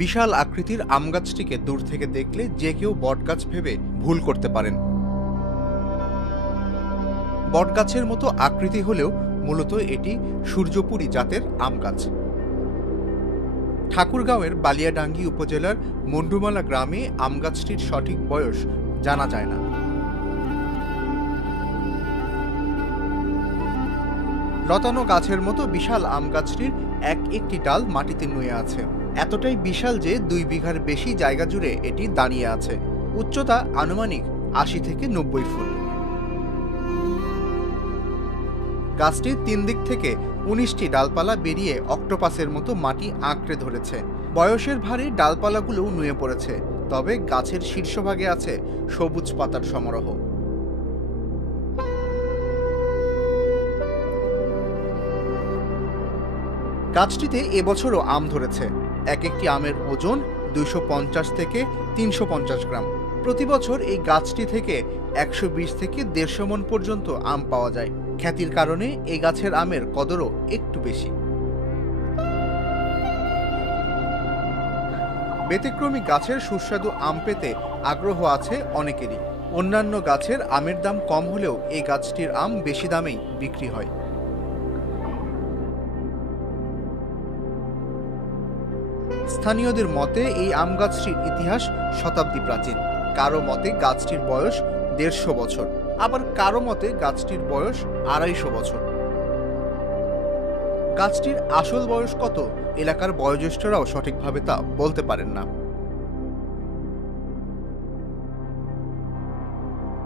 বিশাল আকৃতির আম গাছটিকে দূর থেকে দেখলে যে কেউ বটগাছ ভেবে ভুল করতে পারেন। বটগাছের মতো আকৃতি হলেও মূলত এটি সূর্যপুরী জাতের আম গাছ। ঠাকুরগাঁওয়ের বালিয়াডাঙ্গি উপজেলার মন্ডুমালা গ্রামে আম গাছটির সঠিক বয়স জানা যায় না। লতানো গাছের মতো বিশাল আম গাছটির এক একটি ডাল মাটিতে নুয়ে আছে। এতটাই বিশাল যে দুই বিঘার বেশি জায়গা জুড়ে এটি দাঁড়িয়ে আছে। উচ্চতা আনুমানিক আশি থেকে নব্বই ফুট। গাছটির তিন দিক থেকে উনিশটি ডালপালা বেরিয়ে অক্টোপাসের মতো মাটি আঁকড়ে ধরেছে। বয়সের ভারে ডালপালাগুলো নুয়ে পড়েছে, তবে গাছের শীর্ষভাগে আছে সবুজ পাতার সমারোহ। গাছটিতে এবছরও আম ধরেছে। এক একটি আমের ওজন দুইশো পঞ্চাশ থেকে তিনশো পঞ্চাশ গ্রাম। প্রতি বছর এই গাছটি থেকে একশো বিশ থেকে দেড়শো মন পর্যন্ত আম পাওয়া যায়। খ্যাতির কারণে এই গাছের আমের কদরও একটু বেশি। ব্যতিক্রমী গাছের সুস্বাদু আম পেতে আগ্রহ আছে অনেকেরই। অন্যান্য গাছের আমের দাম কম হলেও এই গাছটির আম বেশি দামেই বিক্রি হয়। স্থানীয়দের মতে, এই আম গাছটির ইতিহাস শতাব্দী প্রাচীন। কারও মতে, গাছটির বয়স দেড়শো বছর। আবার কারও মতে, গাছটির বয়স আড়াইশো বছর। গাছটির আসল বয়স কত? এলাকার বয়োজ্যেষ্ঠরাও সঠিকভাবে তা বলতে পারেন না।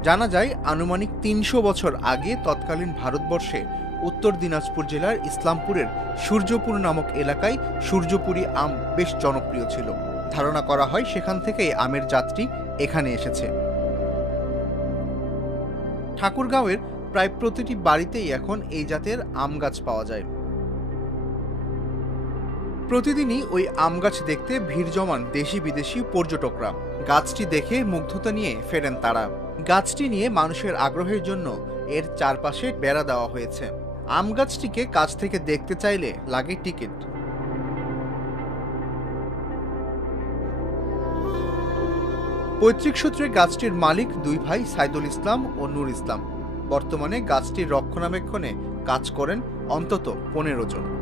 জানা যায়, আনুমানিক তিনশো বছর আগে তৎকালীন ভারতবর্ষে উত্তর দিনাজপুর জেলার ইসলামপুরের সূর্যপুর নামক এলাকায় সূর্যপুরী আম বেশ জনপ্রিয় ছিল। ধারণা করা হয় সেখান থেকেই আমের যাত্রী এখানে এসেছে। ঠাকুরগাঁওয়ের প্রায় প্রতিটি বাড়িতেই এখন এই জাতের আম গাছ পাওয়া যায়। প্রতিদিনই ওই আম গাছ দেখতে ভিড় জমান দেশি বিদেশি পর্যটকরা। গাছটি দেখে মুগ্ধতা নিয়ে ফেরেন তারা। গাছটি নিয়ে মানুষের আগ্রহের জন্য এর চারপাশে বেড়া দেওয়া হয়েছে। আম গাছটিকে কাছ থেকে দেখতে চাইলে লাগে টিকিট। পৈতৃক সূত্রে গাছটির মালিক দুই ভাই সাইদুল ইসলাম ও নূর ইসলাম। বর্তমানে গাছটির রক্ষণাবেক্ষণে কাজ করেন অন্তত পনেরো জন।